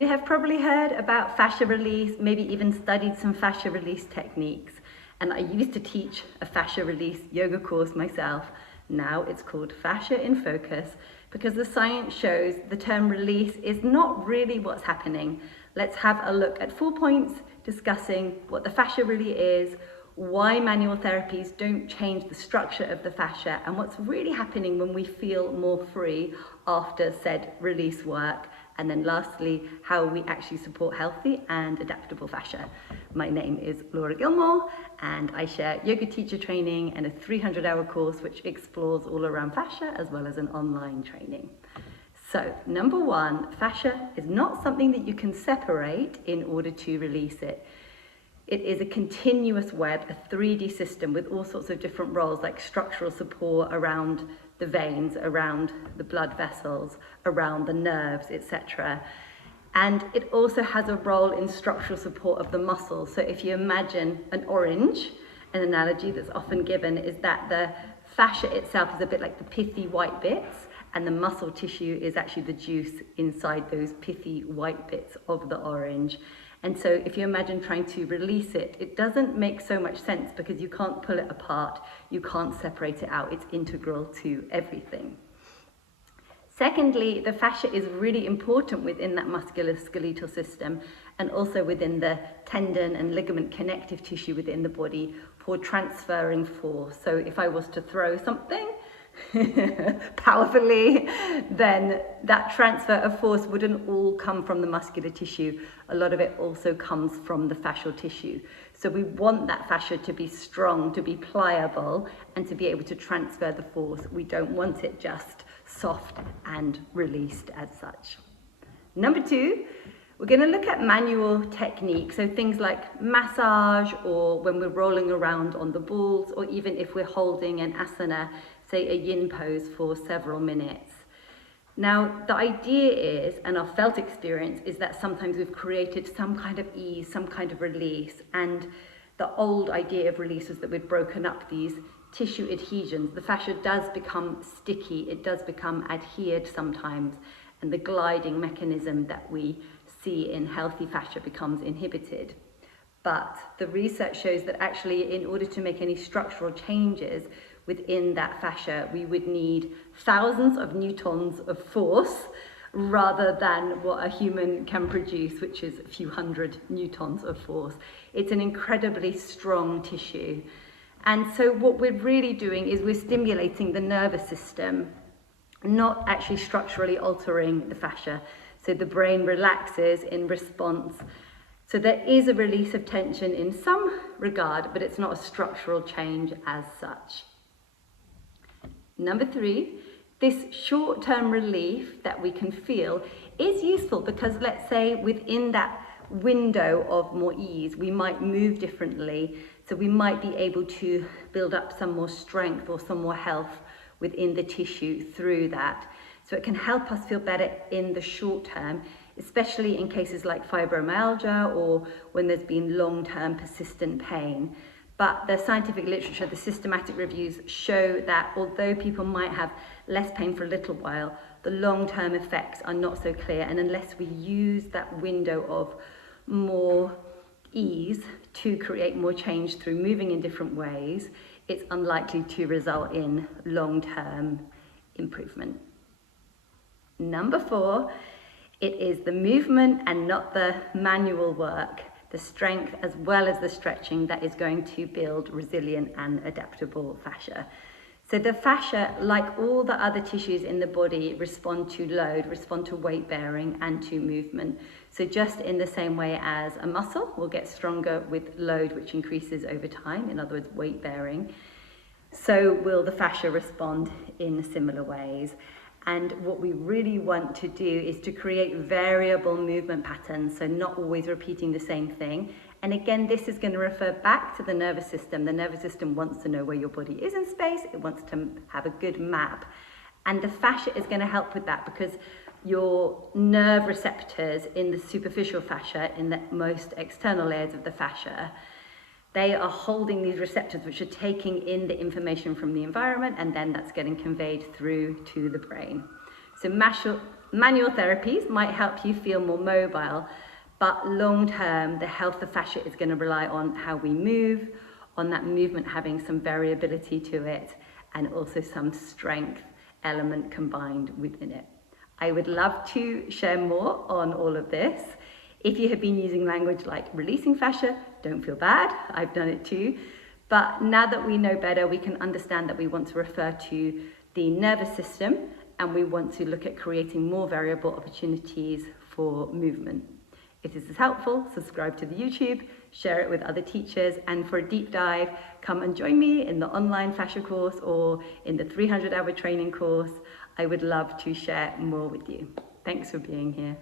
You have probably heard about fascia release, maybe even studied some fascia release techniques. And I used to teach a fascia release yoga course myself. Now it's called Fascia in Focus because the science shows the term release is not really what's happening. Let's have a look at 4 points discussing what the fascia really is, why manual therapies don't change the structure of the fascia, and what's really happening when we feel more free after said release work. And then lastly, how we actually support healthy and adaptable fascia. My name is Laura Gilmore, and I share yoga teacher training and a 300-hour course which explores all around fascia as well as an online training. So, number one, fascia is not something that you can separate in order to release it. It is a continuous web, a 3D system with all sorts of different roles like structural support around the veins, around the blood vessels, around the nerves, etc. And it also has a role in structural support of the muscles. So if you imagine an orange, an analogy that's often given is that the fascia itself is a bit like the pithy white bits, and the muscle tissue is actually the juice inside those pithy white bits of the orange. And so if you imagine trying to release it, it doesn't make so much sense because you can't pull it apart, you can't separate it out, it's integral to everything. Secondly, the fascia is really important within that musculoskeletal system and also within the tendon and ligament connective tissue within the body for transferring force. So if I was to throw something powerfully, then that transfer of force wouldn't all come from the muscular tissue. A lot of it also comes from the fascial tissue. So we want that fascia to be strong, to be pliable, and to be able to transfer the force. We don't want it just soft and released as such. Number two, we're going to look at manual techniques, so things like massage or when we're rolling around on the balls, or even if we're holding an asana, say a yin pose for several minutes. Now, the idea is, and our felt experience is that sometimes we've created some kind of ease, some kind of release, and the old idea of release was that we'd broken up these tissue adhesions. The fascia does become sticky, it does become adhered sometimes, and the gliding mechanism that we see in healthy fascia becomes inhibited. But the research shows that actually in order to make any structural changes within that fascia, we would need thousands of newtons of force rather than what a human can produce, which is a few hundred newtons of force. It's an incredibly strong tissue. And so what we're really doing is we're stimulating the nervous system, not actually structurally altering the fascia. So the brain relaxes in response. So there is a release of tension in some regard, but it's not a structural change as such. Number three, this short-term relief that we can feel is useful because let's say within that window of more ease, we might move differently. So we might be able to build up some more strength or some more health within the tissue through that. So it can help us feel better in the short term, especially in cases like fibromyalgia or when there's been long-term persistent pain. But the scientific literature, the systematic reviews show that although people might have less pain for a little while, the long-term effects are not so clear. And unless we use that window of more ease to create more change through moving in different ways, it's unlikely to result in long-term improvement. Number four, it is the movement and not the manual work, the strength as well as the stretching that is going to build resilient and adaptable fascia. So the fascia, like all the other tissues in the body, respond to load, respond to weight bearing and to movement. So just in the same way as a muscle will get stronger with load, which increases over time, in other words, weight bearing, so will the fascia respond in similar ways. And what we really want to do is to create variable movement patterns, so not always repeating the same thing. And again, this is going to refer back to the nervous system. The nervous system wants to know where your body is in space. It wants to have a good map. And the fascia is going to help with that because your nerve receptors in the superficial fascia, in the most external layers of the fascia, they are holding these receptors which are taking in the information from the environment, and then that's getting conveyed through to the brain. So Manual therapies might help you feel more mobile, but long term, the health of fascia is going to rely on how we move, on that movement having some variability to it, and also some strength element combined within it. I would love to share more on all of this. If you have been using language like releasing fascia, don't feel bad, I've done it too. But now that we know better, we can understand that we want to refer to the nervous system and we want to look at creating more variable opportunities for movement. If this is helpful, subscribe to the YouTube, share it with other teachers, and for a deep dive, come and join me in the online fascia course or in the 300-hour training course. I would love to share more with you. Thanks for being here.